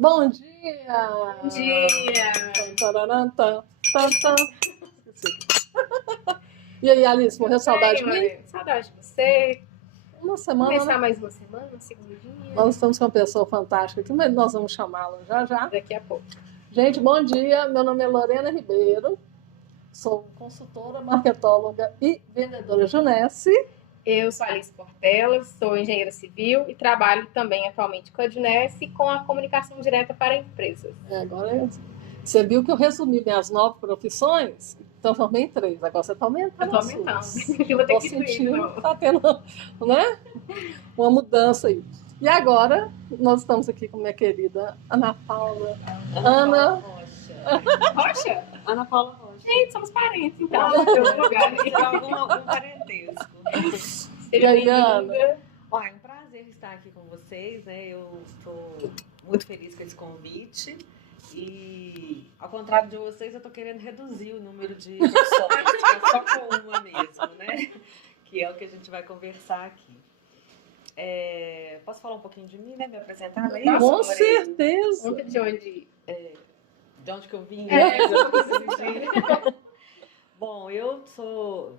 Bom dia! Bom dia! Tararantã, tantã. E aí, Alice, morreu de saudade de mim? Lorena, saudade de você. Uma semana, Começar né? mais uma semana, uma segundinha. Nós estamos com uma pessoa fantástica aqui, mas nós vamos chamá-la já já. Daqui a pouco. Gente, bom dia. Meu nome é Lorena Ribeiro. Sou consultora, marketóloga e vendedora Junesse. Eu sou Alice Portela, sou engenheira civil e trabalho também atualmente com a Junesse com a comunicação direta para empresas. Agora, você viu que eu resumi minhas 9 profissões? Transformei em 3. Agora você está aumentando. Eu tô aumentando. as suas. Eu vou ter Tô que sentindo ir, que tá tendo, né? Uma mudança aí. E agora, nós estamos aqui com minha querida Ana Paula. Ana Rocha? Ana Paula Rocha. Gente, somos parentes, então. Eu lugar. Algum parentesco. E aí, Ana? Olha, é um prazer estar aqui com vocês, né? Eu estou muito feliz com esse convite. E, ao contrário de vocês, eu estou querendo reduzir o número de profissões, ficar só com uma mesmo, né? Que é o que a gente vai conversar aqui. Posso falar um pouquinho de mim, né? Me apresentar? Com certeza. De onde? De onde que eu vim? É. Bom, eu sou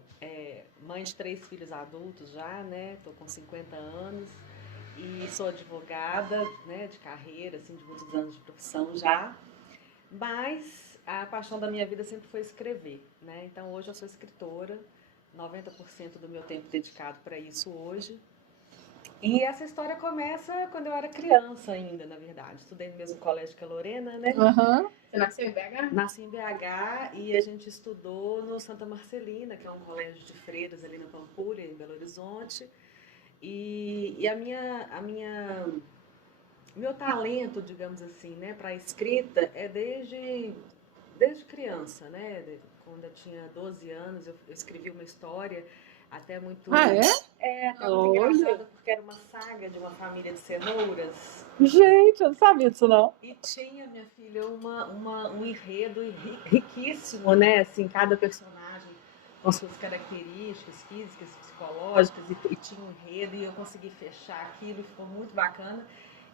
mãe de 3 filhos adultos já, né? Tô com 50 anos e sou advogada, né? De carreira, assim, de muitos anos de profissão já. Mas a paixão da minha vida sempre foi escrever, né? Então hoje eu sou escritora, 90% do meu tempo dedicado para isso hoje. E essa história começa quando eu era criança ainda, na verdade. Estudei no mesmo colégio que a Lorena, né? Uhum. Você nasceu em BH? Nasci em BH e a gente estudou no Santa Marcelina, que é um colégio de freiras ali na Pampulha, em Belo Horizonte. E meu talento, digamos assim, né, para a escrita é desde criança, né? Quando eu tinha 12 anos, eu escrevi uma história até muito... Ah, é? Até muito engraçada, porque era uma saga de uma família de cenouras. Gente, eu não sabia disso, não. E tinha, minha filha, um enredo riquíssimo, né? Assim, cada personagem com suas características físicas, psicológicas, e tinha um enredo, e eu consegui fechar aquilo, e ficou muito bacana.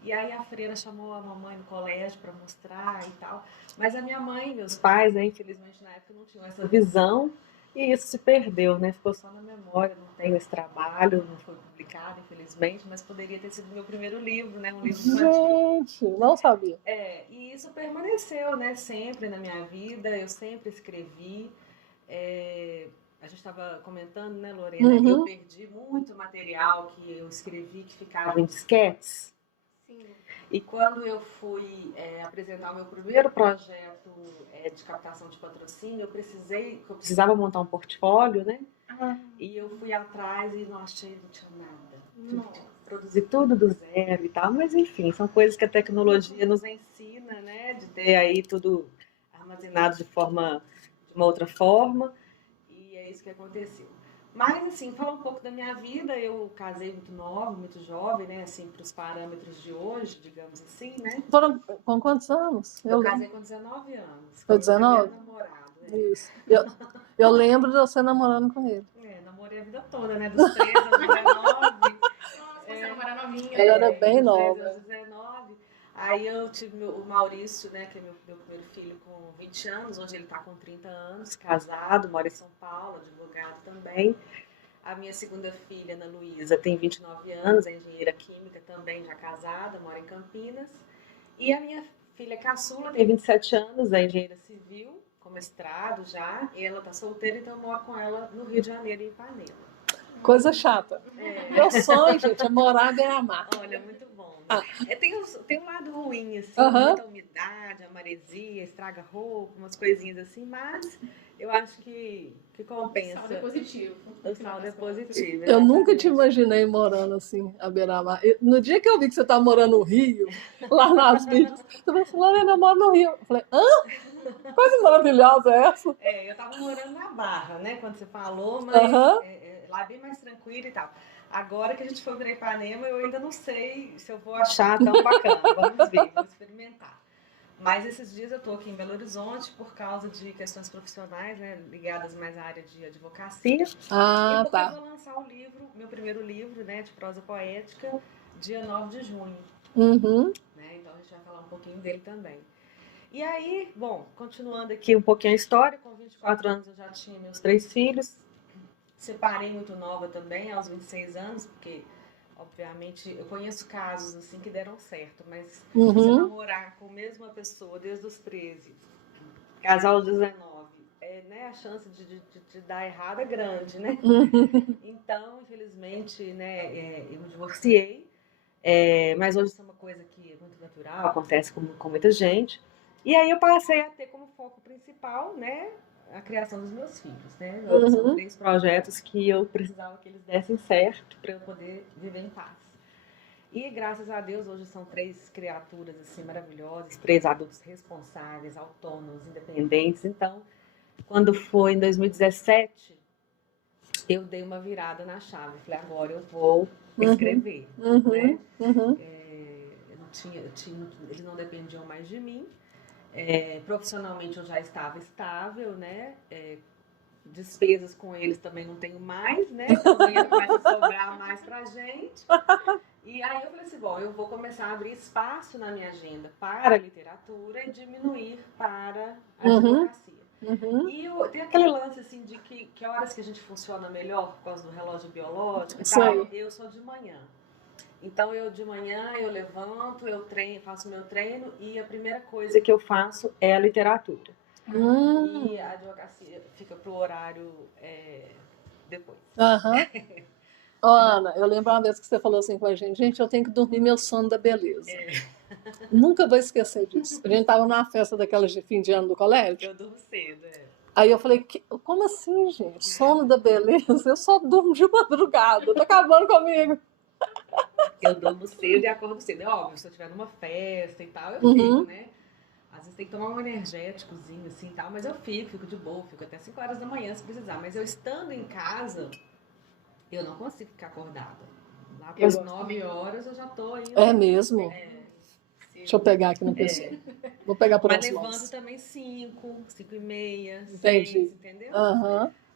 E aí a freira chamou a mamãe no colégio para mostrar e tal. Mas a minha mãe e meus pais, né, infelizmente, na época não tinham essa visão, e isso se perdeu, né? Ficou só na memória, não tenho esse trabalho, não foi publicado, infelizmente, mas poderia ter sido meu primeiro livro, né? Um livro infantil. Gente, não sabia. E isso permaneceu, né? Sempre na minha vida, eu sempre escrevi. A gente estava comentando, né, Lorena, que eu perdi muito material que eu escrevi que ficava em disquetes. Sim. E quando eu fui apresentar o meu primeiro projeto de captação de patrocínio, eu precisava montar um portfólio, né? E eu fui atrás e não tinha nada. Produzir tudo do zero e tal, mas enfim, são coisas que a tecnologia nos ensina, né? De ter aí tudo armazenado de uma outra forma, e é isso que aconteceu. Mas, assim, falar um pouco da minha vida, eu casei muito nova, muito jovem, né? Assim, para os parâmetros de hoje, digamos assim, né? Foram com quantos anos? Eu casei com 19 anos. Foi 19? Com meu primeiro namorado. Isso. Eu lembro de você namorando com ele. Namorei a vida toda, né? Dos 13 aos 19. Você namora novinha. Ela era bem nova. 13 aos 19. Aí eu tive o Maurício, né, que é meu primeiro filho, com 20 anos. Hoje ele está com 30 anos, casado, mora em São Paulo, advogado também. A minha segunda filha, Ana Luísa, tem 29 anos, é engenheira química também, já casada, mora em Campinas. E a minha filha caçula tem 27 anos, é engenheira civil, com mestrado já. E ela está solteira, então eu moro com ela no Rio de Janeiro, em Ipanema. Coisa chata. Meu sonho, gente, é morar em Beira-Mar. Olha, muito bom. Tem um lado ruim, assim, muita umidade, a maresia, estraga roupa, umas coisinhas assim, mas eu acho que compensa. O saldo é positivo. O saldo é positivo. Eu nunca te imaginei morando assim, à Beira-Mar. No dia que eu vi que você estava morando no Rio, lá nas vídeos, você falou assim, Lorena, eu moro no Rio. Eu falei, hã? Coisa maravilhosa é essa? Eu estava morando na Barra, né, quando você falou, mas lá bem mais tranquilo e tal. Agora que a gente foi para Ipanema, eu ainda não sei se eu vou achar tão bacana. Vamos ver, vamos experimentar. Mas esses dias eu estou aqui em Belo Horizonte por causa de questões profissionais, né, ligadas mais à área de advocacia. E porque eu vou lançar o livro, meu primeiro livro, né, de prosa poética, dia 9 de junho. Uhum. Né, então a gente vai falar um pouquinho pouquinho dele também. E aí, bom, continuando aqui um pouquinho a história, com 24 anos eu já tinha meus 3 filhos. Separei muito nova também, aos 26 anos, porque, obviamente, eu conheço casos assim que deram certo, mas você namorar com a mesma pessoa desde os 13, casar aos 19, né, a chance de dar errado é grande, né? Então, infelizmente, né, eu me divorciei, mas hoje isso é uma coisa que é muito natural, acontece com muita gente. E aí eu passei a ter como foco principal, né, a criação dos meus filhos, né? São 3 projetos que eu precisava que eles dessem certo para eu poder viver em paz. E graças a Deus hoje são 3 criaturas assim maravilhosas, 3 adultos responsáveis, autônomos, independentes. Então, quando foi em 2017, eu dei uma virada na chave. Falei, agora eu vou escrever, né? Eles não dependiam mais de mim. Profissionalmente eu já estava estável, né? Despesas com eles também não tenho mais, né? Então o dinheiro começa a sobrar mais pra gente. E aí eu falei assim, bom, eu vou começar a abrir espaço na minha agenda para a literatura e diminuir para a advocacia. E tem aquele lance assim de que horas que a gente funciona melhor por causa do relógio biológico e tal. Eu sou de manhã. Então eu de manhã eu levanto, eu treino, faço meu treino e a primeira coisa que eu faço é a literatura. E a advocacia fica pro horário depois. Ó, Ana, eu lembro uma vez que você falou assim com a gente, eu tenho que dormir meu sono da beleza. Nunca vou esquecer disso. A gente estava numa festa daquelas de fim de ano do colégio. Eu durmo cedo, Aí eu falei, como assim, gente? Sono da beleza? Eu só durmo de madrugada, tá acabando comigo. Eu durmo cedo e acordo cedo. É óbvio, se eu estiver numa festa e tal, eu fico, né? Às vezes tem que tomar um energéticozinho assim e tal, mas eu fico de boa, fico até 5 horas da manhã se precisar. Mas eu estando em casa, eu não consigo ficar acordada. Lá para as 9 horas eu já tô indo. É mesmo? Deixa eu pegar aqui no pessoal. Vou pegar por Mas as levando mãos. também 5, 5h30, 6, Entendi. entendeu?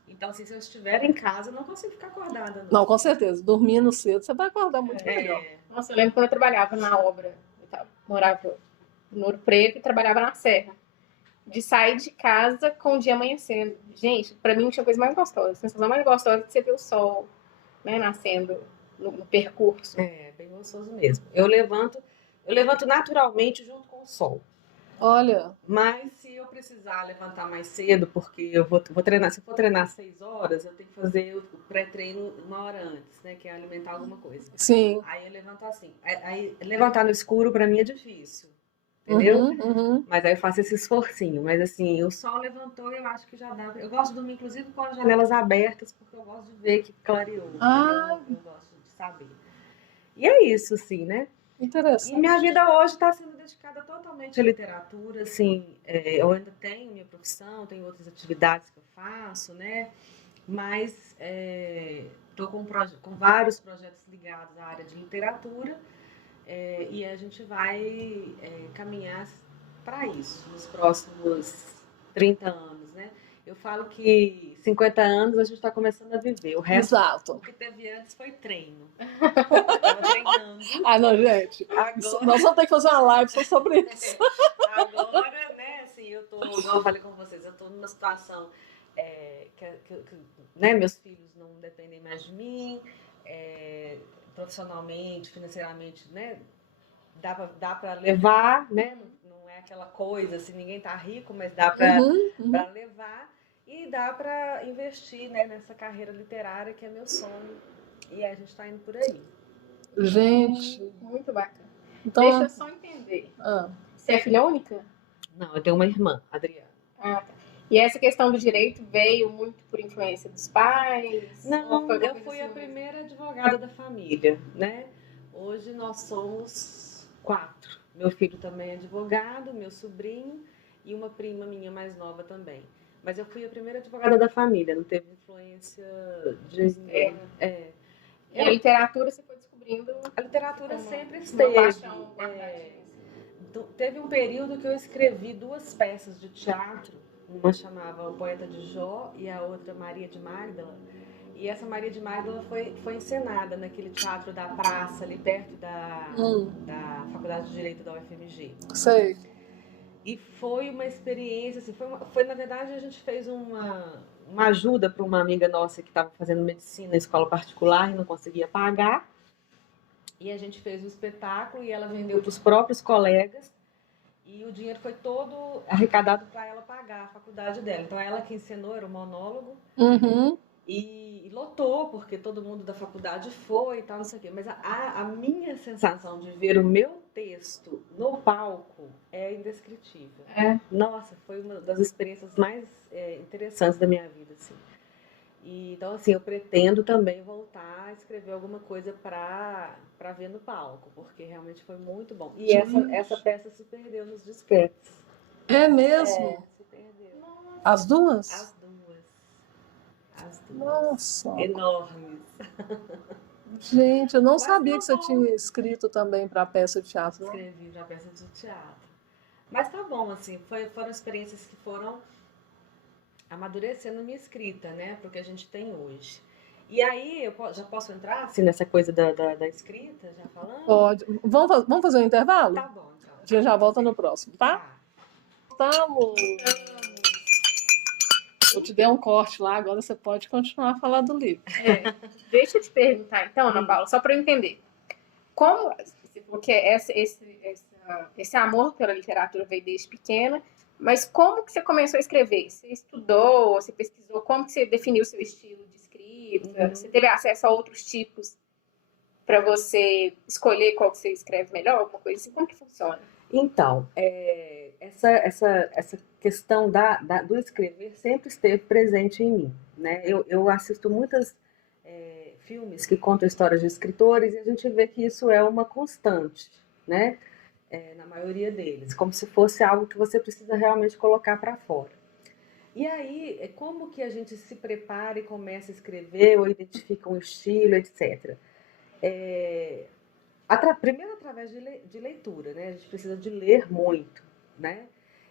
Então, assim, se eu estiver em casa, eu não consigo ficar acordada. Não, com certeza. Dormindo cedo, você vai acordar muito melhor. Nossa, eu lembro quando eu trabalhava na obra. Morava no Ouro Preto e trabalhava na Serra. De sair de casa com o dia amanhecendo. Gente, pra mim tinha coisa mais gostosa. A sensação mais gostosa de você ver o sol, né, nascendo no percurso. Bem gostoso mesmo. Eu levanto naturalmente junto com o sol. Olha. Mas se eu precisar levantar mais cedo, porque eu vou treinar, se eu for treinar 6 horas, eu tenho que fazer o pré-treino 1 hora antes, né? Que é alimentar alguma coisa. Sim. Aí eu levanto assim. Aí levantar no escuro pra mim é difícil. Entendeu? Mas aí eu faço esse esforcinho. Mas assim, o sol levantou e eu acho que já dá. Eu gosto de dormir, inclusive, com as janelas abertas, porque eu gosto de ver que clareou. Eu gosto de saber. E é isso, assim, né? Interessante. E minha vida hoje está sendo dedicada totalmente à literatura, assim, eu ainda tenho minha profissão, tenho outras atividades que eu faço, né? Mas estou com vários projetos ligados à área de literatura e a gente vai caminhar para isso nos próximos 30 anos, né? Eu falo que 50 anos a gente está começando a viver. O resto, o que teve antes foi treino. Estava treinando. Não, gente. Agora... Nós vamos ter que fazer uma live só sobre isso. Agora, né, assim, eu falei com vocês, eu estou numa situação né, meus filhos não dependem mais de mim, profissionalmente, financeiramente, né, dá para levar, né? Não é aquela coisa assim, ninguém tá rico, mas dá para levar e dá para investir, né, nessa carreira literária que é meu sonho e a gente está indo por aí. Gente, muito bacana. Então, deixa eu só entender. Você é filha única? Não, eu tenho uma irmã, Adriana. Tá. E essa questão do direito veio muito por influência dos pais? Não, eu fui a primeira advogada da família, né? Hoje nós somos 4. Meu filho também é advogado, meu sobrinho e uma prima minha mais nova também. Mas eu fui a primeira advogada da família, não teve influência de ninguém. E a literatura você foi descobrindo? A literatura sempre esteve. Teve um período que eu escrevi 2 peças de teatro. Uma chamava O Poeta de Jó e a outra Maria de Magdala. E essa Maria de Magdala foi encenada naquele teatro da praça, ali perto da Faculdade de Direito da UFMG. Sei. E foi uma experiência, assim, na verdade, a gente fez uma ajuda para uma amiga nossa que estava fazendo medicina em escola particular e não conseguia pagar. E a gente fez o espetáculo e ela vendeu para os próprios colegas. E o dinheiro foi todo arrecadado para ela pagar a faculdade dela. Então, ela que ensinou, era o monólogo. Uhum. E lotou, porque todo mundo da faculdade foi e tal, não sei o quê. Mas a minha sensação de ver o meu texto no palco é indescritível. Nossa, foi uma das experiências mais interessantes da minha vida, assim. Então, assim, eu pretendo também voltar a escrever alguma coisa para ver no palco, porque realmente foi muito bom. E essa peça se perdeu nos disquetes. É mesmo? Se perdeu. As duas? As duas. Nossa. Enormes. Gente, eu não Mas sabia tá que você bom. tinha escrito também para peça de teatro. Não? Escrevi para peça de teatro. Mas tá bom, assim, foram experiências que foram amadurecendo minha escrita, né, pro que a gente tem hoje. E aí, eu já posso entrar, assim, nessa coisa da escrita, já falando? Pode. Vamos fazer um intervalo? Tá bom, então. A gente já volta no próximo, tá? Estamos. Eu te dei um corte lá, agora você pode continuar a falar do livro. Deixa eu te perguntar, então, Ana Paula, só para eu entender. Como, porque esse amor pela literatura veio desde pequena, mas como que você começou a escrever? Você estudou, você pesquisou, como que você definiu o seu estilo de escrita? Você teve acesso a outros tipos para você escolher qual que você escreve melhor, alguma coisa assim? Como que funciona? Então, essa questão do escrever sempre esteve presente em mim, né? Eu assisto muitos filmes que contam histórias de escritores e a gente vê que isso é uma constante, né? Na maioria deles, como se fosse algo que você precisa realmente colocar para fora. E aí, como que a gente se prepara e começa a escrever ou identifica um estilo, etc. Primeiro através de leitura, né? A gente precisa de ler muito, né?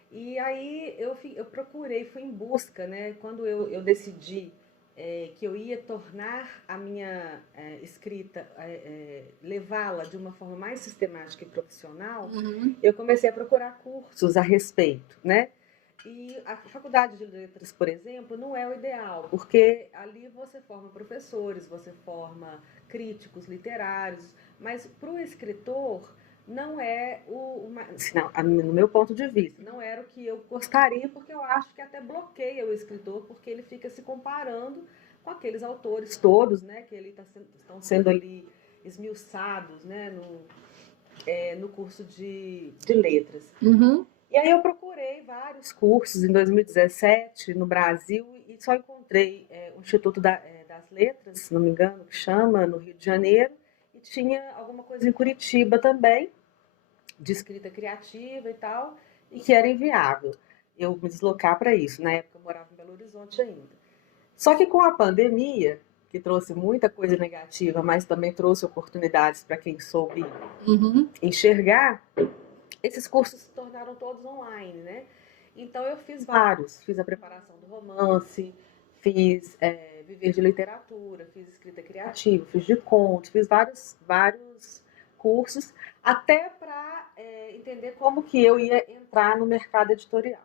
E aí eu procurei, fui em busca, né? Quando eu decidi que eu ia tornar a minha escrita, levá-la de uma forma mais sistemática e profissional, eu comecei a procurar cursos a respeito, né? E a Faculdade de Letras, por exemplo, não é o ideal, porque ali você forma professores, você forma críticos literários, mas para o escritor não é no meu ponto de vista, não era o que eu gostaria, porque eu acho que até bloqueia o escritor, porque ele fica se comparando com aqueles autores todos, né, que estão sendo ali esmiuçados, né, no curso de letras. E aí eu procurei vários cursos em 2017 no Brasil e só encontrei o Instituto das Letras, se não me engano, que chama, no Rio de Janeiro, e tinha alguma coisa em Curitiba também, de escrita criativa e tal, e que era inviável eu me deslocar para isso. Na época eu morava em Belo Horizonte ainda. Só que com a pandemia, que trouxe muita coisa negativa, mas também trouxe oportunidades para quem soube enxergar, esses cursos se tornaram todos online, né? Então eu fiz vários, fiz a preparação do romance, fiz viver de literatura, fiz escrita criativa, fiz de contos, fiz vários cursos, até para entender como que eu ia entrar no mercado editorial.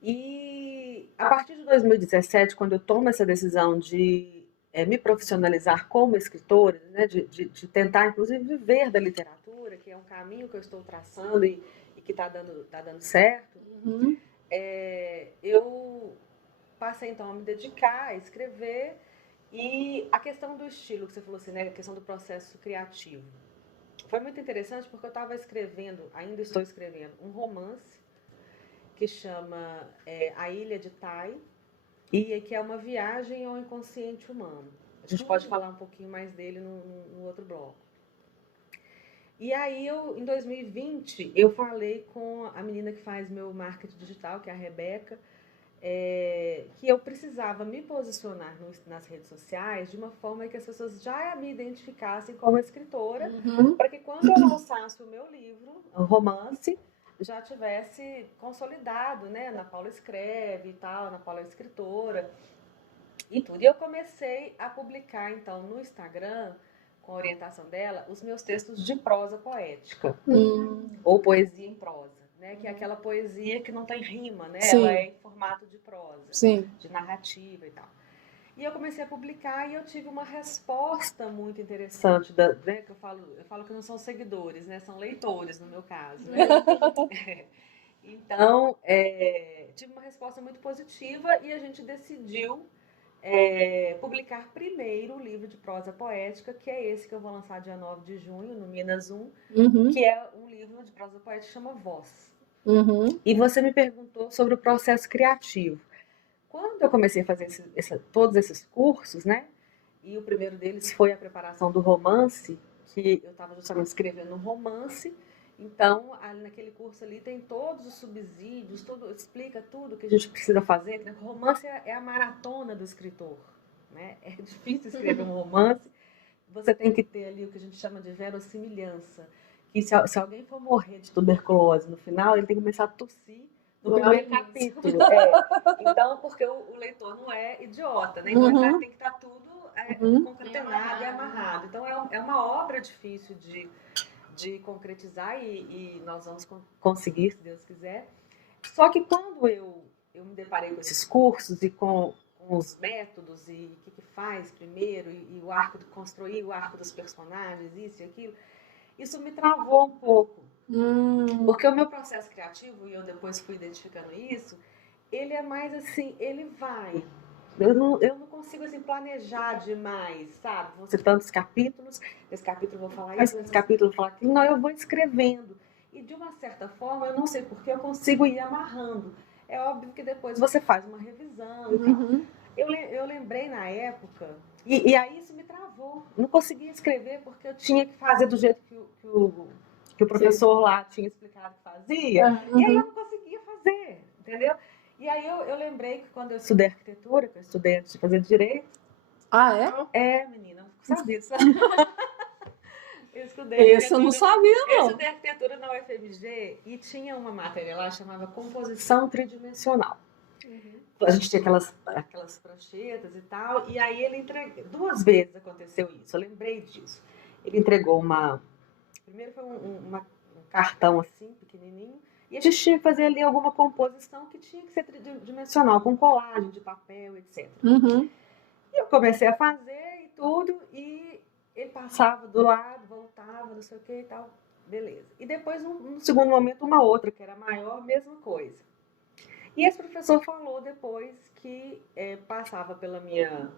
E a partir de 2017, quando eu tomo essa decisão de me profissionalizar como escritora, né, de tentar, inclusive, viver da literatura, que é um caminho que eu estou traçando e que está dando certo, eu passei, então, a me dedicar a escrever. E a questão do estilo, que você falou assim, né, a questão do processo criativo, foi muito interessante porque eu estava escrevendo, ainda estou escrevendo, um romance que chama A Ilha de Tai, e que é uma viagem ao inconsciente humano. A gente pode falar um pouquinho mais dele no outro bloco. E aí, em 2020, eu falei com a menina que faz meu marketing digital, que é a Rebeca, que eu precisava me posicionar nas redes sociais de uma forma que as pessoas já me identificassem como escritora, para que quando eu lançasse o meu livro, o romance, já tivesse consolidado, né? Ana Paula escreve e tal, Ana Paula é escritora. e tudo. E eu comecei a publicar, então, no Instagram, com a orientação dela, os meus textos de prosa poética, ou poesia em prosa, né? Que é aquela poesia que não tem rima, né? Sim. Ela é em formato de prosa, Sim. de narrativa e tal. E eu comecei a publicar e eu tive uma resposta muito interessante, né? Que eu falo que não são seguidores, né? São leitores, no meu caso, né? Então, tive uma resposta muito positiva e a gente decidiu publicar primeiro o livro de prosa poética, que é esse que eu vou lançar dia 9 de junho, no Minas 1, que é um livro de prosa poética que chama Voz. E você me perguntou sobre o processo criativo. Quando eu comecei a fazer todos esses cursos, né? E o primeiro deles foi a preparação do romance, que eu estava justamente escrevendo um romance. Então, naquele curso ali tem todos os subsídios, explica tudo que a gente precisa fazer. O romance é a maratona do escritor, né? É difícil escrever um romance. Você tem que ter ali o que a gente chama de verossimilhança. Que se alguém for morrer de tuberculose no final, ele tem que começar a tossir no primeiro capítulo. Então, porque o leitor não é idiota, né? Então tem que estar tudo concatenado e amarrado. Então é uma obra difícil de concretizar e nós vamos conseguir, se Deus quiser. Só que quando eu me deparei com esses cursos e com os métodos e o que faz primeiro e o arco, construir o arco dos personagens, isso e aquilo, isso me travou um pouco. Porque o meu processo criativo, e eu depois fui identificando isso, ele é mais assim, ele vai. Eu não consigo assim, planejar demais, sabe? Vão ser tantos capítulos, nesse capítulo eu vou falar isso, nesse capítulo eu vou falar aquilo. Não, eu vou escrevendo. E de uma certa forma, eu não sei porquê, eu consigo ir amarrando. É óbvio que depois você faz uma revisão e tal. Eu lembrei na época, e aí isso me travou. Não conseguia escrever porque eu tinha que fazer do jeito que o professor lá tinha explicado que fazia. E aí eu não conseguia fazer, entendeu? E aí eu lembrei que quando eu estudei arquitetura, que eu estudei antes de fazer direito. Ah, é? Menina, não sabia disso. Eu estudei Esse eu não sabia, Eu não. estudei arquitetura na UFMG e tinha uma matéria lá chamada composição tridimensional. A gente tinha aquelas pranchetas e tal, e aí ele entregou, 2 vezes aconteceu isso, eu lembrei disso. Ele entregou primeiro foi um cartão assim, pequenininho, e a gente tinha que fazer ali alguma composição que tinha que ser tridimensional, com colagem de papel, etc. E eu comecei a fazer e tudo, e ele passava do lado, voltava, não sei o que e tal, beleza. E depois, no segundo momento, uma outra, que era maior, mesma coisa. E esse professor falou depois que passava pela minha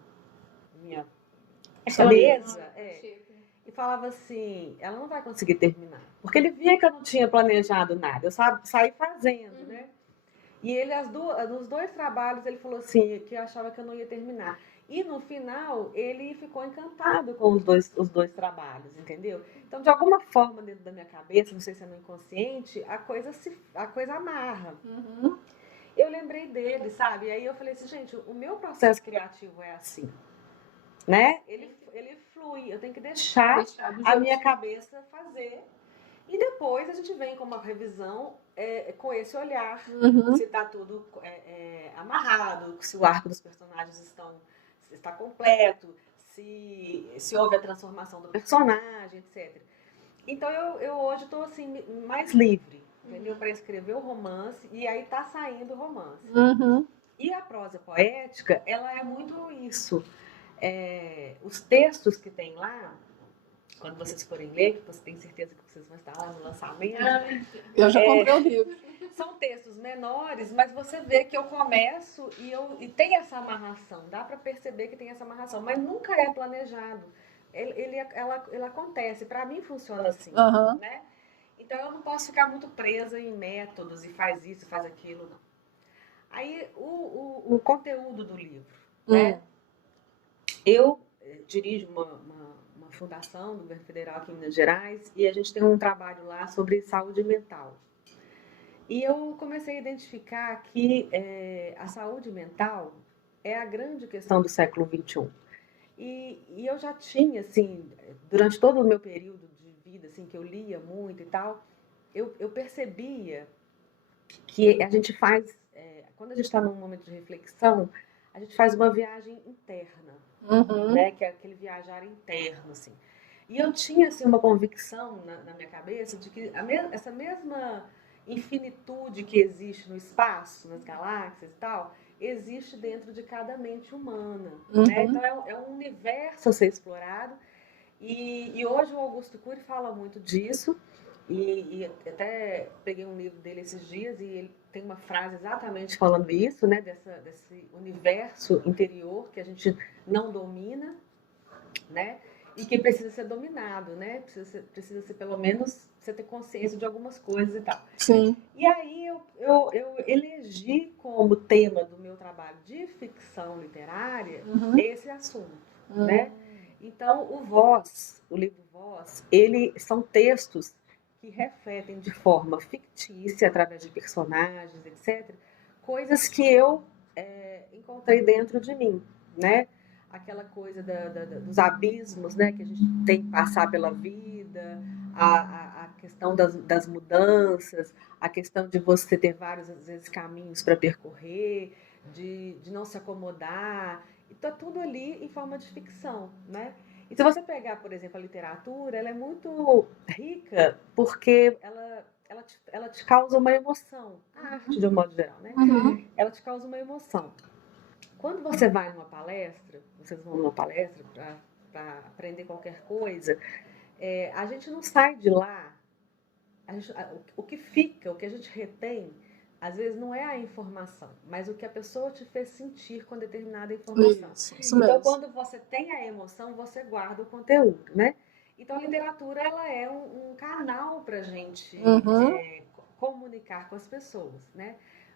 mesa e falava assim, ela não vai conseguir terminar. Porque ele via que eu não tinha planejado nada, eu saí fazendo, né? E ele, nos 2 trabalhos, ele falou assim, que eu achava que eu não ia terminar. E no final, ele ficou encantado com os dois trabalhos, entendeu? Então, de alguma forma, dentro da minha cabeça, não sei se é no inconsciente, a coisa amarra. Eu lembrei dele, sabe? E aí eu falei assim, gente, o meu processo criativo é assim, né? Ele flui, eu tenho que deixar a minha cabeça fazer. E depois a gente vem com uma revisão com esse olhar, se está tudo amarrado, se o arco dos personagens está completo, se houve a transformação do personagem, etc. Então eu hoje estou assim, mais livre, entendeu? Para escrever o romance, e aí está saindo o romance. E a prosa poética, ela é muito isso. Os textos que tem lá, quando vocês forem ler, que você tem certeza que vocês vão estar lá no lançamento. Eu já comprei o livro. São textos menores, mas você vê que eu começo e tem essa amarração. Dá para perceber que tem essa amarração, mas nunca é planejado. Ela acontece. Para mim funciona assim, né? Então eu não posso ficar muito presa em métodos e faz isso, faz aquilo, não. Aí o conteúdo do livro, né? Eu dirijo uma fundação do governo federal aqui em Minas Gerais e a gente tem um trabalho lá sobre saúde mental. E eu comecei a identificar que a saúde mental é a grande questão do século XXI. E eu já tinha, assim, durante todo o meu período de vida, assim, que eu lia muito e tal, eu percebia que a gente faz, quando a gente está num momento de reflexão, a gente faz uma viagem interna, Uhum. né? Que é aquele viajar interno, assim. E eu tinha, assim, uma convicção na minha cabeça de que essa mesma infinitude que existe no espaço, nas galáxias e tal, existe dentro de cada mente humana, né? Uhum. Então é um universo a ser explorado. E hoje o Augusto Cury fala muito disso, e até peguei um livro dele esses dias e ele tem uma frase exatamente falando isso, né? Desse universo interior que a gente não domina, né? E que precisa ser dominado, né? Precisa ser pelo menos você ter consciência de algumas coisas e tal. Sim. E aí eu elegi como tema do meu trabalho de ficção literária Uhum. esse assunto, né? Então o livro Voz, são textos que refletem de forma fictícia, através de personagens, etc., coisas que eu encontrei dentro de mim, né? Aquela coisa dos abismos, né, que a gente tem que passar pela vida, a questão das mudanças, a questão de você ter vários, às vezes, caminhos para percorrer, de não se acomodar. E tá tudo ali em forma de ficção, né? E se você pegar, por exemplo, a literatura, ela é muito rica porque ela te causa uma emoção. A arte, de um modo geral, né? Uhum. Ela te causa uma emoção. Quando você vai numa palestra, vocês vão numa palestra para aprender qualquer coisa, a gente não sai de lá. O que fica, o que a gente retém, às vezes não é a informação, mas o que a pessoa te fez sentir com determinada informação. Isso Então, mesmo. quando você tem a emoção, você guarda o conteúdo, né? Então, a literatura ela é um canal para a gente Uhum. comunicar com as pessoas, né?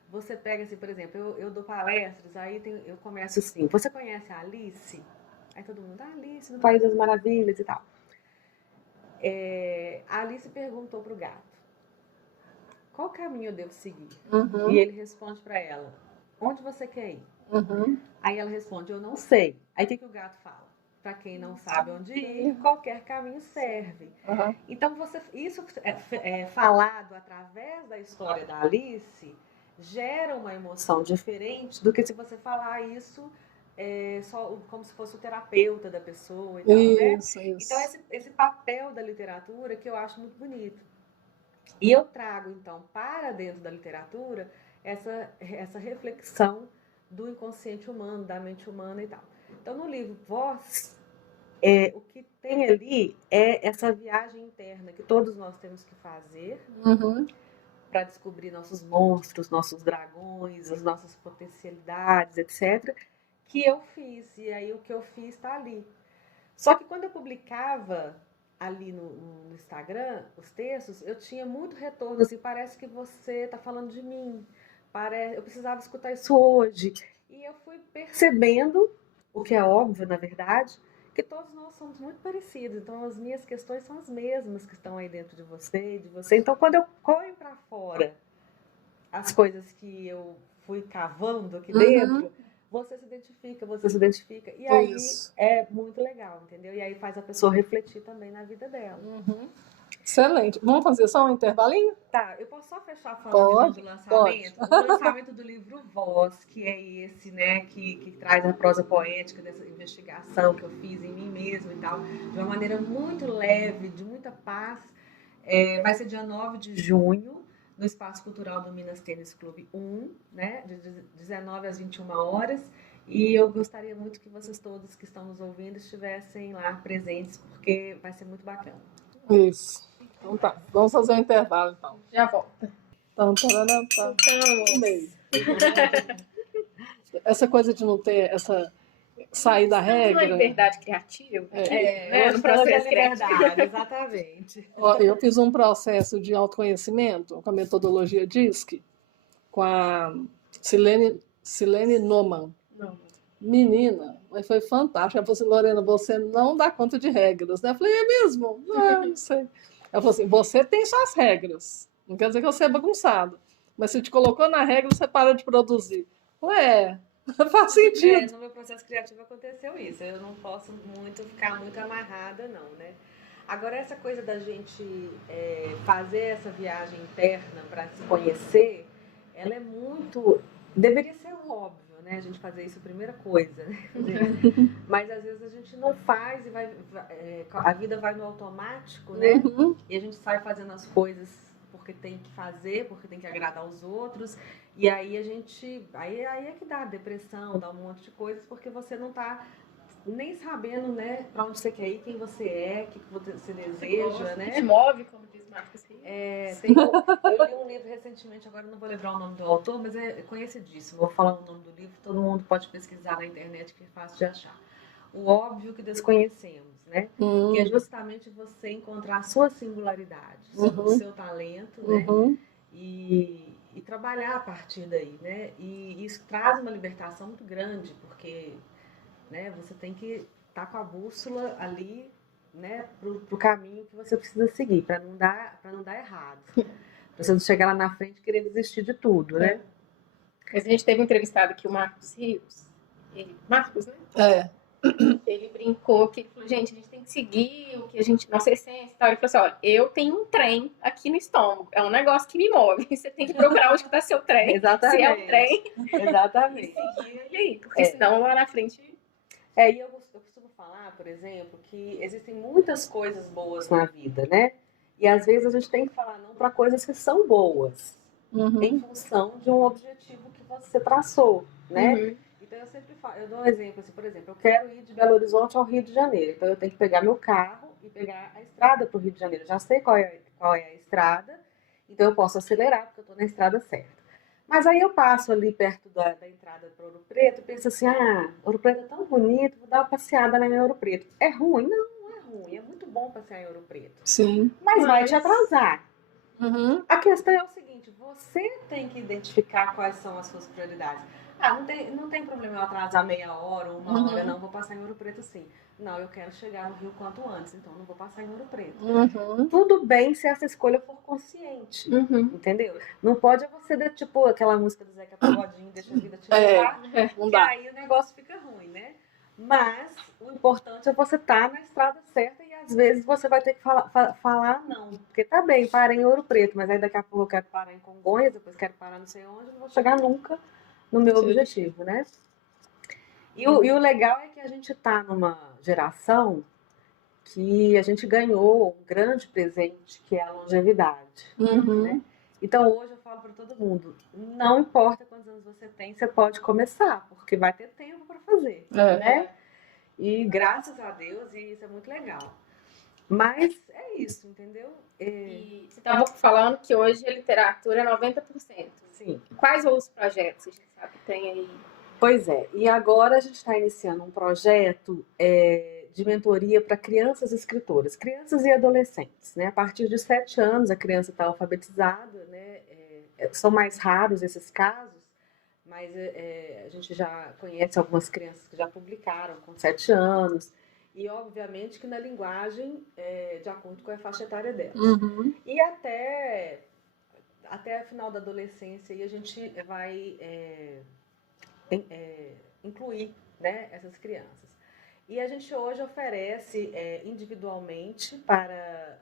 Você pega assim, por exemplo, eu dou palestras, aí eu começo assim, você conhece a Alice? Aí todo mundo, Alice, no País das Maravilhas e tal. A Alice perguntou pro gato, qual caminho eu devo seguir? Uhum. E ele responde para ela, onde você quer ir? Uhum. Aí ela responde, eu não sei. Aí o que o gato fala? Para quem não sabe onde ir, qualquer caminho serve. Uhum. Então, isso falado através da história da Alice gera uma emoção diferente do que se você falar isso só como se fosse o terapeuta da pessoa e tal, né? Isso. Então, esse papel da literatura que eu acho muito bonito. E eu trago, então, para dentro da literatura essa reflexão do inconsciente humano, da mente humana e tal. Então, no livro Voz, o que tem ali é essa viagem interna que todos nós temos que fazer Uhum. para descobrir nossos monstros, nossos dragões, as nossas potencialidades, etc., que eu fiz. E aí o que eu fiz está ali. Só que quando eu publicava ali no Instagram os textos, eu tinha muito retorno, assim, parece que você está falando de mim, eu precisava escutar isso hoje. E eu fui percebendo, o que é óbvio, na verdade, que todos nós somos muito parecidos, então as minhas questões são as mesmas que estão aí dentro de você e de você. Então, quando eu ponho para fora as coisas que eu fui cavando aqui dentro, você se identifica, e aí Isso. é muito legal, entendeu? E aí faz a pessoa refletir também na vida dela. Uhum. Excelente. Vamos fazer só um intervalinho? Tá, eu posso só fechar falando então Pode, do lançamento? pode. O lançamento do livro Voz, que é esse, né, que traz a prosa poética dessa investigação que eu fiz em mim mesma e tal, de uma maneira muito leve, de muita paz. Vai ser dia 9 de junho, no Espaço Cultural do Minas Tênis Clube 1, né, de 19 às 21 horas. E eu gostaria muito que vocês todos que estão nos ouvindo estivessem lá presentes, porque vai ser muito bacana. Isso. Então tá. Vamos fazer um intervalo então. Já volto. Então, tarará, tá. Então, Meio. Essa coisa de não ter essa sair da estamos na regra. liberdade criativa, né? No Hoje processo liberdade, criativo. exatamente. Ó, eu fiz um processo de autoconhecimento com a metodologia DISC, com a Silene Noman. Não. Menina, mas foi fantástico. Ela falou assim, Lorena, você não dá conta de regras, né? Eu falei, é mesmo? Não sei. Ela falou assim, você tem suas regras. Não quer dizer que você é bagunçado. Mas se te colocou na regra, você para de produzir. Ué, faz sentido. No meu processo criativo aconteceu isso. Eu não posso ficar muito amarrada, não, né? Agora, essa coisa da gente fazer essa viagem interna para se conhecer, ela é muito... Deveria ser óbvio, né? A gente fazer isso a primeira coisa, né? Mas às vezes a gente não faz e a vida vai no automático, né? Uhum. E a gente sai fazendo as coisas porque tem que fazer, porque tem que agradar os outros. E aí aí é que dá depressão, dá um monte de coisas, porque você não tá nem sabendo, né, para onde você quer ir, quem você é, o que você deseja, né? Te move, como diz Marcos Rios. Eu li um livro recentemente, agora não vou lembrar o nome do autor, mas é conhecidíssimo. Vou falar o nome do livro, todo mundo pode pesquisar na internet, que é fácil de achar. O óbvio que desconhecemos, né? Que é justamente você encontrar a sua singularidade, o seu talento, né? E trabalhar a partir daí, né? E isso traz uma libertação muito grande, porque, né, você tem que estar com a bússola ali, né, pro caminho que você precisa seguir, para não dar errado. Pra você não chegar lá na frente e querer desistir de tudo, né? Mas a gente teve entrevistado aqui o Marcos Rios. Marcos, né? É. Ele brincou que ele falou, gente, a gente tem que seguir o que a gente, nossa essência e tal. Ele falou assim, olha, eu tenho um trem aqui no estômago, é um negócio que me move. Você tem que procurar onde está seu trem. Exatamente. Se é o trem, exatamente. e seguir ele aí. Porque senão lá na frente... E eu costumo falar, por exemplo, que existem muitas coisas boas na vida, né? E às vezes a gente tem que falar não para coisas que são boas, em função de um objetivo que você traçou, né? Então eu sempre falo, eu dou um exemplo, assim, por exemplo, eu quero ir de Belo Horizonte ao Rio de Janeiro, então eu tenho que pegar meu carro e pegar a estrada para o Rio de Janeiro. Eu já sei qual é a estrada, então eu posso acelerar porque eu estou na estrada certa. Mas aí eu passo ali perto da entrada para Ouro Preto e penso assim, Ouro Preto é tão bonito, vou dar uma passeada lá em Ouro Preto. É ruim? Não é ruim, é muito bom passear em Ouro Preto. Sim. Mas vai te atrasar. Uhum. A questão é o seguinte, você tem que identificar quais são as suas prioridades. Não tem problema eu atrasar meia hora ou uma hora, não, vou passar em Ouro Preto sim. Não, eu quero chegar no Rio quanto antes, então não vou passar em Ouro Preto. Tudo bem se essa escolha for consciente, entendeu? Não pode você, tipo, aquela música do Zeca Pagodinho, deixa a vida te levar, não que dá. aí o negócio fica ruim, né? Mas o importante é você estar na estrada certa e às vezes você vai ter que falar não. Porque tá bem, parei em Ouro Preto, mas aí daqui a pouco eu quero parar em Congonhas, depois quero parar não sei onde, não vou chegar nunca no meu objetivo, né? E o legal é que a gente tá numa geração que a gente ganhou um grande presente, que é a longevidade, né? Então hoje eu falo para todo mundo, não importa quantos anos você tem, você pode começar, porque vai ter tempo para fazer, né? E graças a Deus, e isso é muito legal. Mas é isso, entendeu? E você estava falando que hoje a literatura é 90%. Sim. Quais outros projetos a gente sabe que tem aí? Pois é, e agora a gente está iniciando um projeto de mentoria para crianças escritoras, crianças e adolescentes, né? A partir de 7 anos a criança está alfabetizada, né? São mais raros esses casos, mas a gente já conhece algumas crianças que já publicaram com 7 anos, e obviamente que na linguagem de acordo com a faixa etária delas. E até a final da adolescência aí a gente vai incluir, né, essas crianças. E a gente hoje oferece individualmente para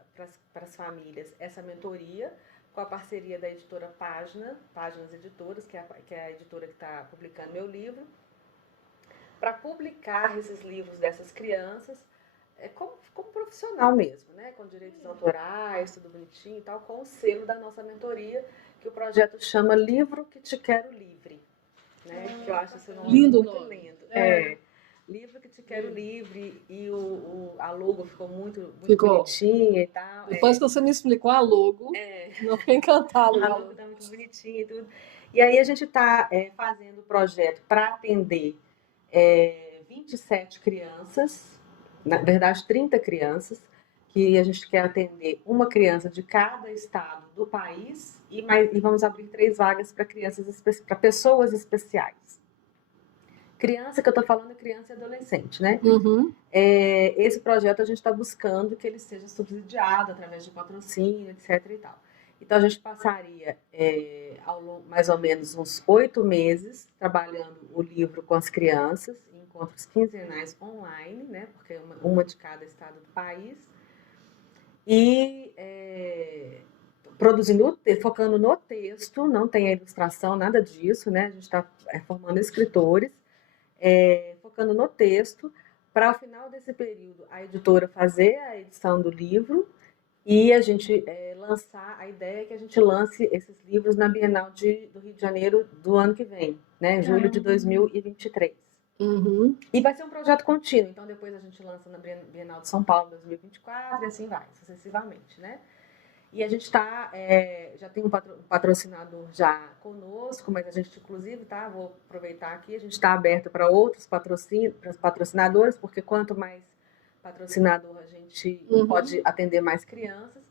as famílias essa mentoria, com a parceria da editora Páginas Editoras, que é a editora que está publicando meu livro, para publicar esses livros dessas crianças como profissional mesmo, né? Com direitos autorais, tudo bonitinho e tal, com o selo da nossa mentoria, que o projeto chama Livro que Te Quero Livre, né? Que eu acho esse nome Lindo muito nome. lindo. Livro que Te Quero Livre, e a logo ficou muito bonitinha e tal. Depois que você me explicou a logo, não fiquei encantada. A logo está muito bonitinha e tudo. E aí a gente está fazendo o projeto para atender 27 crianças, na verdade 30 crianças, que a gente quer atender uma criança de cada estado do país e vamos abrir 3 vagas para para pessoas especiais. Criança que eu estou falando é criança e adolescente, né? Esse projeto a gente está buscando que ele seja subsidiado através de patrocínio, etc. e tal. Então a gente passaria mais ou menos uns 8 meses trabalhando o livro com as crianças, em encontros quinzenais online, né? Porque uma de cada estado do país. E produzindo, focando no texto, não tem a ilustração, nada disso, né? A gente está formando escritores, focando no texto, para ao final desse período a editora fazer a edição do livro e a gente lançar, a ideia é que a gente lance esses livros na Bienal do Rio de Janeiro do ano que vem, né? Julho de 2023. Uhum. E vai ser um projeto contínuo, então depois a gente lança na Bienal de São Paulo 2024 e assim vai, sucessivamente, né? E a gente já tem um patrocinador já conosco, mas a gente, inclusive, vou aproveitar aqui, a gente está aberto para outros patrocinadores, porque quanto mais patrocinador a gente pode atender mais crianças,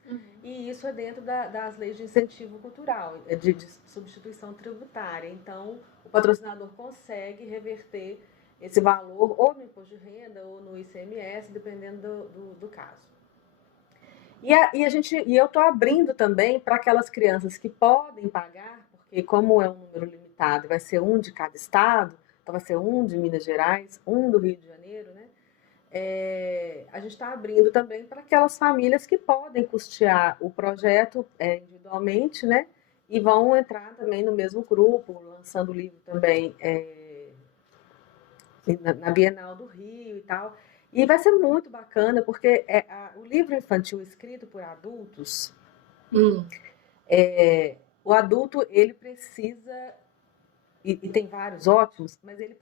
e isso é dentro das leis de incentivo cultural, de substituição tributária. Então, o patrocinador consegue reverter esse valor ou no imposto de renda ou no ICMS, dependendo do caso. E eu estou abrindo também para aquelas crianças que podem pagar, porque como é um número limitado, vai ser um de cada estado, então vai ser um de Minas Gerais, um do Rio de Janeiro, né? A gente está abrindo também para aquelas famílias que podem custear o projeto individualmente, né? E vão entrar também no mesmo grupo, lançando o livro também na Bienal do Rio e tal. E vai ser muito bacana, porque o livro infantil escrito por adultos, o adulto, ele precisa, e tem vários ótimos, mas ele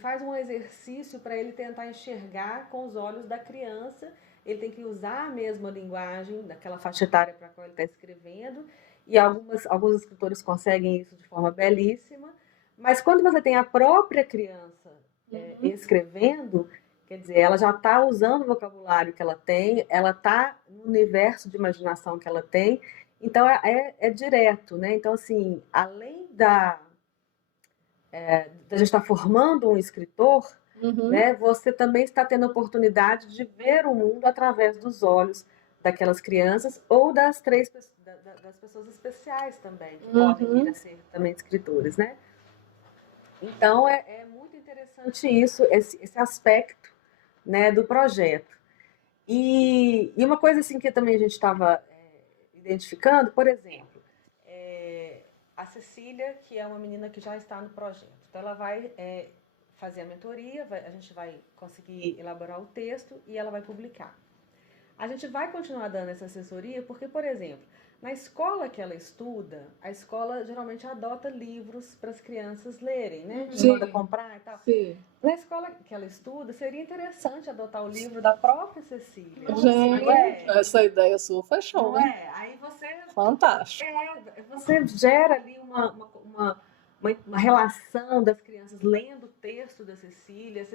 faz um exercício para ele tentar enxergar com os olhos da criança, ele tem que usar a mesma linguagem daquela faixa etária para a qual ele está escrevendo, e alguns escritores conseguem isso de forma belíssima, mas quando você tem a própria criança escrevendo, quer dizer, ela já está usando o vocabulário que ela tem, ela está no universo de imaginação que ela tem, então é direto, né? Então, assim, além da gente estar formando um escritor, né, você também está tendo a oportunidade de ver o mundo através dos olhos daquelas crianças ou das pessoas especiais também, que podem vir a ser também escritores, né? Então, é muito interessante isso, esse aspecto, né, do projeto. E uma coisa assim que também a gente estava identificando, por exemplo, a Cecília, que é uma menina que já está no projeto. Então, ela vai fazer a mentoria, a gente vai conseguir elaborar o texto e ela vai publicar. A gente vai continuar dando essa assessoria porque, por exemplo, na escola que ela estuda, a escola geralmente adota livros para as crianças lerem, né? Manda comprar e tal. Sim. Na escola que ela estuda, seria interessante adotar o livro da própria Cecília. Gente, essa ideia sua foi show, não né? Aí você... Fantástico. Você gera ali uma relação das crianças lendo o texto da Cecília,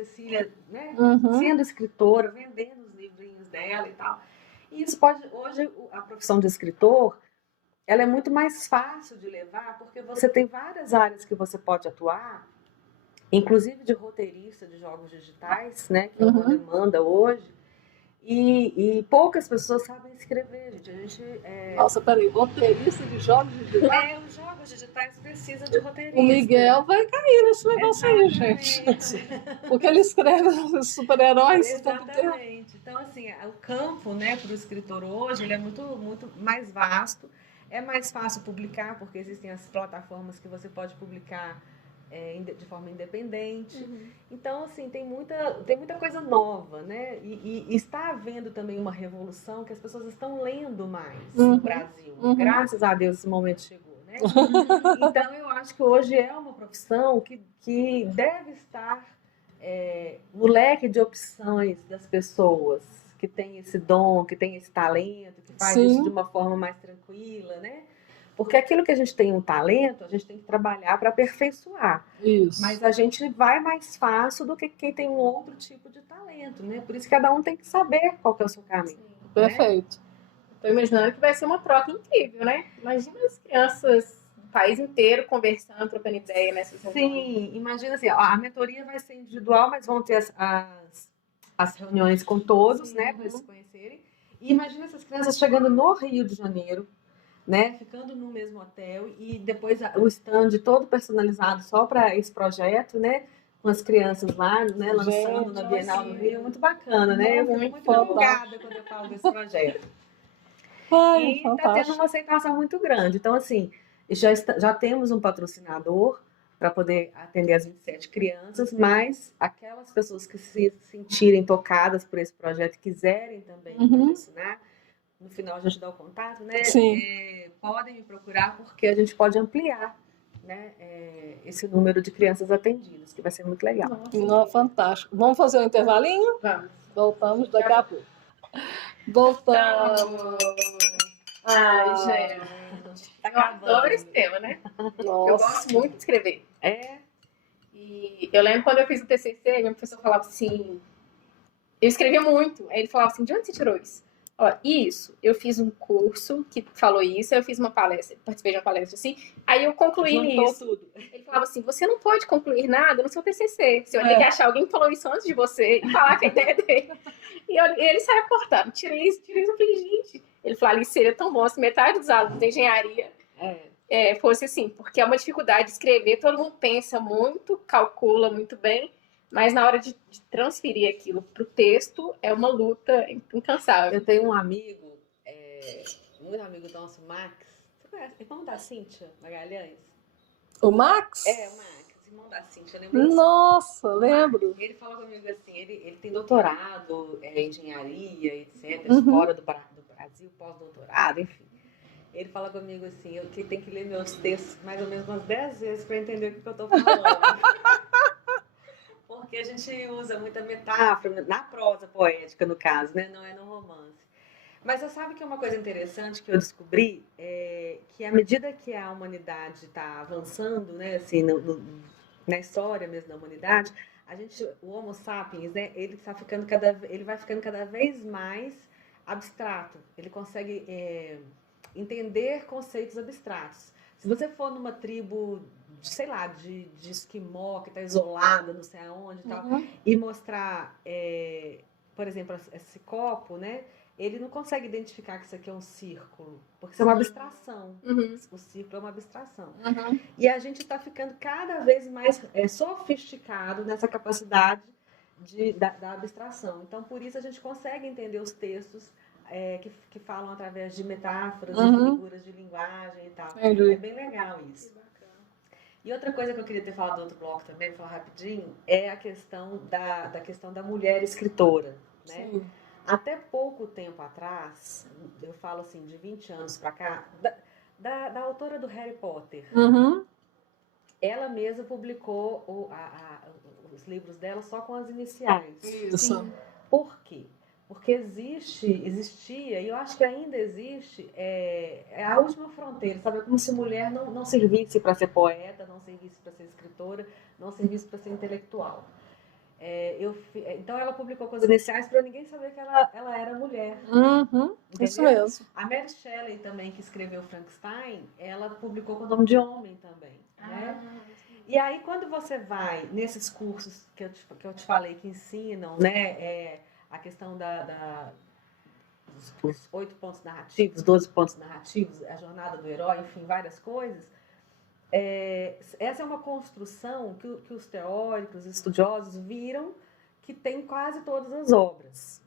né, sendo escritora, vendendo os livrinhos dela e tal. E isso hoje a profissão de escritor, ela é muito mais fácil de levar, porque você tem várias áreas que você pode atuar, inclusive de roteirista de jogos digitais, né, que é uma demanda hoje, e poucas pessoas sabem escrever, gente. Nossa, peraí, roteirista de jogos digitais? Os jogos digitais precisam de roteirista. O Miguel vai cair nesse negócio aí, gente. Porque ele escreve super-heróis o tempo inteiro. Exatamente. Então, assim, o campo, né, para o escritor hoje, ele é muito, muito mais vasto. É mais fácil publicar, porque existem as plataformas que você pode publicar de forma independente. Então, assim, tem muita coisa nova, né? E está havendo também uma revolução que as pessoas estão lendo mais no Brasil. Graças a Deus esse momento chegou, né? Então, eu acho que hoje é uma profissão que deve estar no leque de opções das pessoas que tem esse dom, que tem esse talento, que faz isso de uma forma mais tranquila, né? Porque aquilo que a gente tem um talento, a gente tem que trabalhar para aperfeiçoar. Isso. Mas a gente vai mais fácil do que quem tem um outro tipo de talento, né? Por isso cada um tem que saber qual que é o seu caminho. Perfeito. Estou imaginando que vai ser uma troca incrível, né? Imagina as crianças do país inteiro conversando, trocando ideia nessas reuniões. Sim, imagina assim, a mentoria vai ser individual, mas vão ter as reuniões com todos, né? Para eles se conhecerem. E imagina essas crianças chegando no Rio de Janeiro, né, ficando no mesmo hotel e depois o stand todo personalizado só para esse projeto, né, com as crianças lá, né, lançando na Bienal do Rio, muito bacana, né? Eu fico muito empolgada quando eu falo desse projeto. Ai, E está tendo fantástico. uma aceitação muito grande. Então, assim, já temos um patrocinador para poder atender as 27 crianças, mas aquelas pessoas que se sentirem tocadas por esse projeto e quiserem também patrocinar, no final a gente dá o contato, né? Sim. Podem me procurar porque a gente pode ampliar, né, esse número de crianças atendidas, que vai ser muito legal. Não, fantástico. Vamos fazer um intervalinho? Vamos. Voltamos daqui a pouco. Voltamos. Ai, gente. Eu adoro esse tema, né? Eu Nossa. gosto muito de escrever. E eu lembro quando eu fiz o TCC, meu professor falava assim... Eu escrevia muito. Aí ele falava assim, de onde você tirou isso? Ó, isso, eu fiz um curso que falou isso, eu fiz uma palestra, participei de uma palestra assim, aí eu concluí nisso. Tudo. Ele falava assim, você não pode concluir nada no seu TCC, você vai ter que achar alguém que falou isso antes de você e falar que a ideia dele. E ele saiu cortando, tirei isso, eu falei, gente. Ele falou, ali seria tão bom se metade dos alunos da engenharia fosse assim, porque é uma dificuldade de escrever, todo mundo pensa muito, calcula muito bem, mas na hora de transferir aquilo para o texto é uma luta incansável. Eu tenho um amigo, muito amigo nosso, Max. Você conhece? Irmão da Cíntia Magalhães? O Max? O Max, irmão da Cíntia. Lembra? Nossa, lembro. Ele falou comigo assim, ele tem doutorado em engenharia, etc., fora do Brasil, pós-doutorado, enfim. Ele fala comigo assim, eu tenho que ler meus textos mais ou menos umas 10 vezes para entender o que eu estou falando. Porque a gente usa muita metáfora, na prosa poética, no caso, né? Não é no romance. Mas você sabe que é uma coisa interessante que eu descobri, que à medida que a humanidade está avançando, né, assim, na história mesmo da humanidade, o Homo sapiens, né, ele vai ficando cada vez mais abstrato. Ele consegue entender conceitos abstratos. Se você for numa tribo, sei lá, de esquimó, que está isolada, não sei aonde e tal, e mostrar, por exemplo, esse copo, né? Ele não consegue identificar que isso aqui é um círculo, porque isso é uma abstração. O círculo é uma abstração. E a gente está ficando cada vez mais sofisticado nessa capacidade da abstração. Então, por isso a gente consegue entender os textos que falam através de metáforas, de figuras de linguagem e tal. É bem legal isso. E outra coisa que eu queria ter falado do outro bloco também, vou falar rapidinho, é a questão da mulher escritora, né? Sim. Até pouco tempo atrás, eu falo assim, de 20 anos para cá, da autora do Harry Potter, ela mesma publicou os livros dela só com as iniciais. Isso. Por quê? Porque existia, e eu acho que ainda existe, a última fronteira, sabe? É como se mulher não servisse para ser poeta, não servisse para ser escritora, não servisse para ser intelectual. Então ela publicou com as iniciais para ninguém saber que ela era mulher. Isso mesmo. A Mary Shelley também, que escreveu Frankenstein, ela publicou com o nome de homem também. Né? E aí quando você vai nesses cursos que eu te falei que ensinam, né, a questão dos 8 pontos narrativos, 12 pontos narrativos, a jornada do herói, enfim, várias coisas. Essa é uma construção que os teóricos, os estudiosos viram que tem quase todas as obras.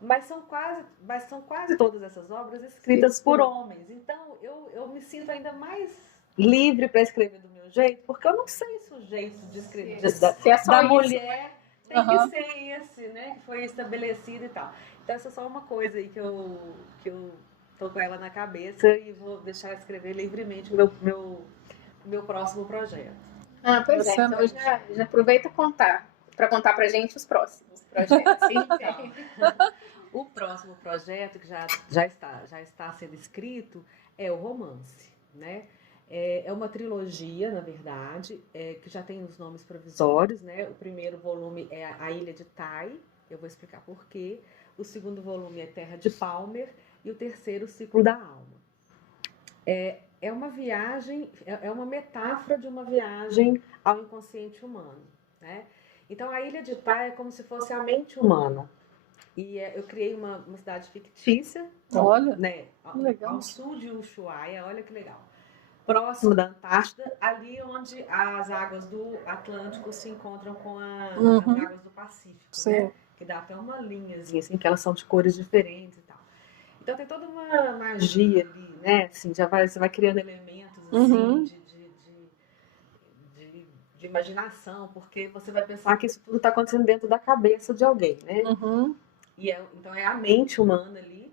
Mas são quase todas essas obras escritas por homens. Então, eu me sinto ainda mais livre para escrever do meu jeito, porque eu não sei se o jeito de escrever da mulher tem que ser esse, né? Que foi estabelecido e tal. Então, essa é só uma coisa aí que eu tô com ela na cabeça e vou deixar escrever livremente o meu próximo projeto. Pois é. Então, já aproveita para contar pra gente os próximos projetos. O próximo projeto que já está sendo escrito é o romance, né? É uma trilogia, na verdade, que já tem os nomes provisórios, né? O primeiro volume é A Ilha de Tai, eu vou explicar por quê. O segundo volume é Terra de Palmer e o terceiro, O Ciclo da Alma. É uma viagem, é uma metáfora de uma viagem ao inconsciente humano, né? Então, a Ilha de Tai é como se fosse a mente humana. E eu criei uma cidade fictícia, olha, né, ao sul de Ushuaia, olha que legal. Próximo da Antártida, ali onde as águas do Atlântico se encontram com as águas do Pacífico, né? Que dá até uma linhazinha, assim, que elas são de cores diferentes e tal. Então tem toda uma magia ali, né? Assim, você vai criando elementos assim, Uhum. de imaginação, porque você vai pensar que isso tudo está acontecendo dentro da cabeça de alguém, né? Uhum. Então é a mente humana ali.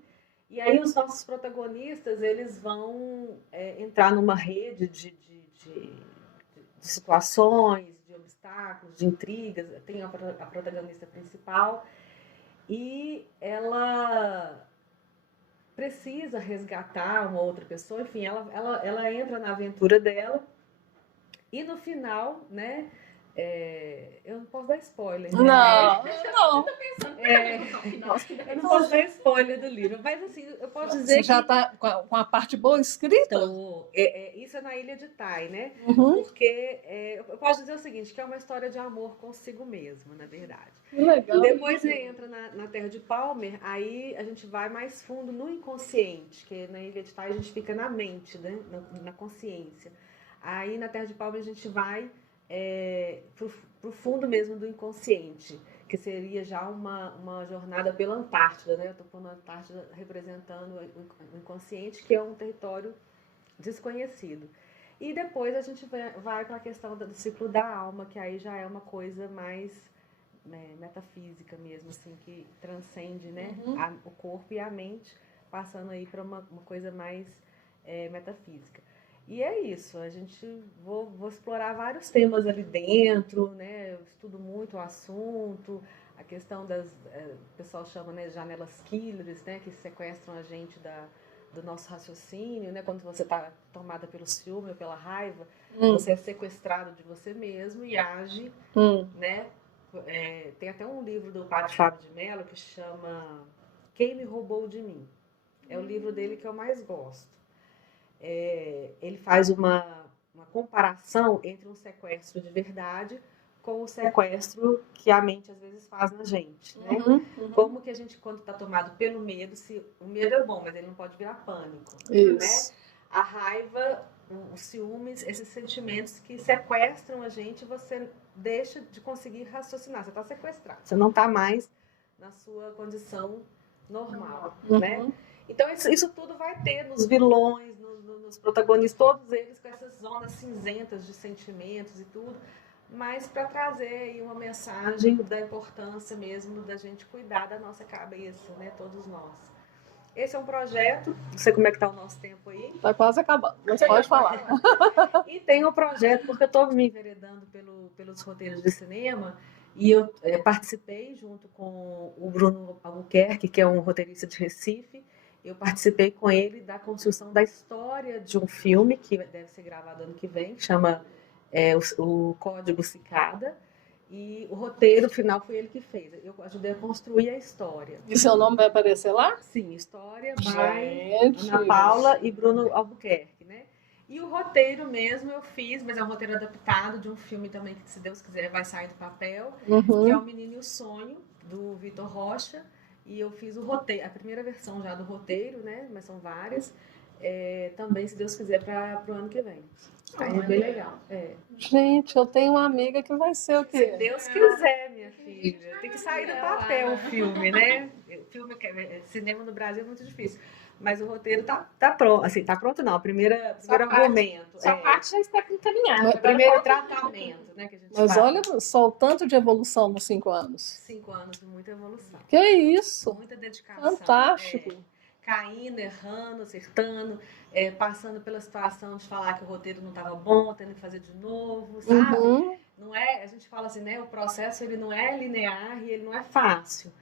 E aí os nossos protagonistas, eles vão entrar numa rede de situações, de obstáculos, de intrigas. Tem a protagonista principal e ela precisa resgatar uma outra pessoa. Enfim, ela entra na aventura dela e no final, né? Eu não posso dar spoiler, né? Não, Eu tô pensando no final. Eu não posso dar spoiler do livro, mas assim, eu posso dizer você já que está com a parte boa escrita? então, isso é na Ilha de Tai, né? Uhum. Porque eu posso dizer o seguinte, que é uma história de amor consigo mesmo, na verdade. Que legal. Depois você entra na Terra de Palmer, aí a gente vai mais fundo no inconsciente, que na Ilha de Tai a gente fica na mente, né? na consciência. Aí na Terra de Palmer a gente vai pro fundo mesmo do inconsciente, que seria já uma jornada pela Antártida, né? Eu estou pondo a Antártida representando o inconsciente, que é um território desconhecido. E depois a gente vai para a questão do ciclo da alma, que aí já é uma coisa mais metafísica mesmo, assim, que transcende, né, o corpo e a mente, passando aí para uma coisa mais metafísica. E é isso, a gente vou explorar vários temas ali dentro, né? Eu estudo muito o assunto, a questão o pessoal chama, né, janelas killers, né, que sequestram a gente do nosso raciocínio, né? Quando você está tomada pelo ciúme ou pela raiva, você é sequestrado de você mesmo e age, né? Tem até um livro do Padre Fábio de Mello que chama Quem Me Roubou de Mim. É o livro dele que eu mais gosto. Ele faz uma comparação entre um sequestro de verdade com o sequestro que a mente às vezes faz na gente, né? Como que a gente, quando está tomado pelo medo, o medo é bom, mas ele não pode virar pânico, Isso. né? A raiva, os ciúmes, esses sentimentos que sequestram a gente, você deixa de conseguir raciocinar, você está sequestrado, você não está mais na sua condição normal, né? Então isso tudo vai ter nos vilões, nos protagonistas, todos eles com essas zonas cinzentas de sentimentos e tudo, mas para trazer aí uma mensagem da importância mesmo da gente cuidar da nossa cabeça, né? Todos nós. Esse é um projeto, não sei como é que está o nosso tempo aí. Está quase acabando, mas pode falar. E tem um projeto, porque eu estou me enveredando pelos roteiros de cinema, e eu participei junto com o Bruno Albuquerque, que é um roteirista de Recife. Eu participei com ele da construção da história de um filme que deve ser gravado ano que vem, que chama o Código Cicada. E o roteiro final foi ele que fez. Eu ajudei a construir a história. E seu nome vai aparecer lá? Sim, história Gente. Ana Paula e Bruno Albuquerque, né? E o roteiro mesmo eu fiz, mas é um roteiro adaptado de um filme também que, se Deus quiser, vai sair do papel, que é O Menino e o Sonho, do Vitor Rocha. E eu fiz o roteiro, a primeira versão já do roteiro, né? Mas são várias. Também, se Deus quiser, para o ano que vem. Aí é bem legal. Gente, eu tenho uma amiga que vai ser o quê? Se Deus quiser, minha filha. Tem que sair do papel o filme, né? Cinema no Brasil é muito difícil. Mas o roteiro tá pronto. Assim, tá pronto não. Primeiro argumento. Essa parte já está encaminhada. O primeiro tratamento, né? Que a gente Mas faz. olha só o tanto de evolução nos 5 anos. 5 anos de muita evolução. Que isso? Muita dedicação. Fantástico. Caindo, errando, acertando, passando pela situação de falar que o roteiro não estava bom, tendo que fazer de novo, sabe? Não é, a gente fala assim, né? O processo ele não é linear e ele não é fácil.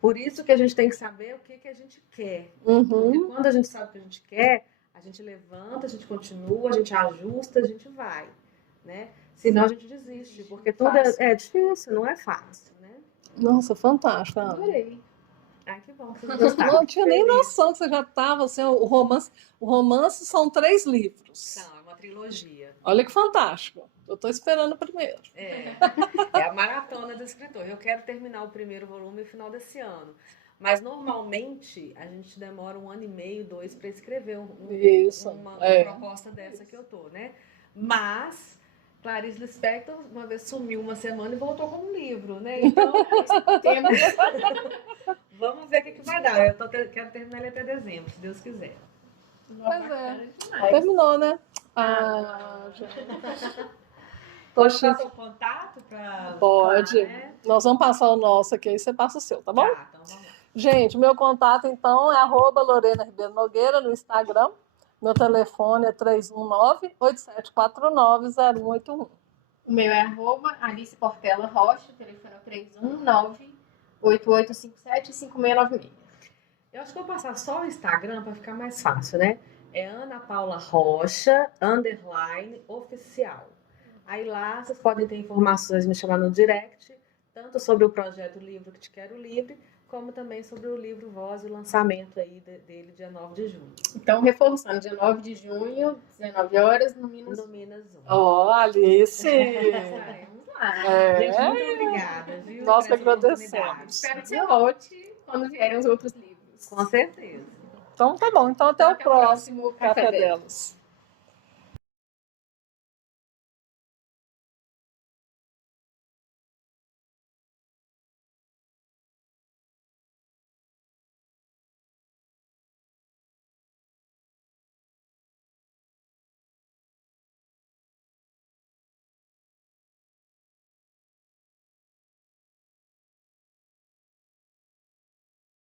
Por isso que a gente tem que saber o que a gente quer. Porque quando a gente sabe o que a gente quer, a gente levanta, a gente continua, a gente ajusta, a gente vai, né? Senão a gente desiste, porque tudo é difícil, não é fácil, né? Nossa, fantástico. Adorei. Ai, que bom que vocês gostaram. Não tinha nem noção que você já estava, assim, o romance são 3 livros. Não, é uma trilogia. Olha que fantástico. Eu estou esperando o primeiro. É a maratona do escritor. Eu quero terminar o primeiro volume no final desse ano. Mas, normalmente, a gente demora 1 ano e meio, 2, para escrever uma proposta dessa que eu tô, né? Mas Clarice Lispector uma vez sumiu uma semana e voltou com um livro, né? Então, vamos ver o que vai dar. Quero terminar ele até dezembro, se Deus quiser. Pois é. Terminou, né? Gente. Pode dar seu contato para... Pode. Nós vamos passar o nosso aqui, aí você passa o seu, tá bom? Tá, então vamos lá. Gente, meu contato, então, é @Lorena Ribeiro Nogueira no Instagram. Meu telefone é 319-8749-0181. O meu é @Alice Portela Rocha, o telefone é 319-8857-5696. Eu acho que vou passar só o Instagram para ficar mais fácil, né? É Ana Paula Rocha, _oficial. Aí lá vocês podem ter informações, me chamar no direct, tanto sobre o projeto Livro que Te Quero Livre, como também sobre o livro Voz e o lançamento aí dele dia 9 de junho. Então, reforçando, dia 9 de junho, 19 horas, no Minas 1. Ó, Alice! Vamos lá. Gente, muito obrigada, viu? Nós que Pela agradecemos. oportunidade. Espero que você volte quando vierem os outros livros. Com certeza. Então tá bom. Então até o próximo Café Café Delas. Delas.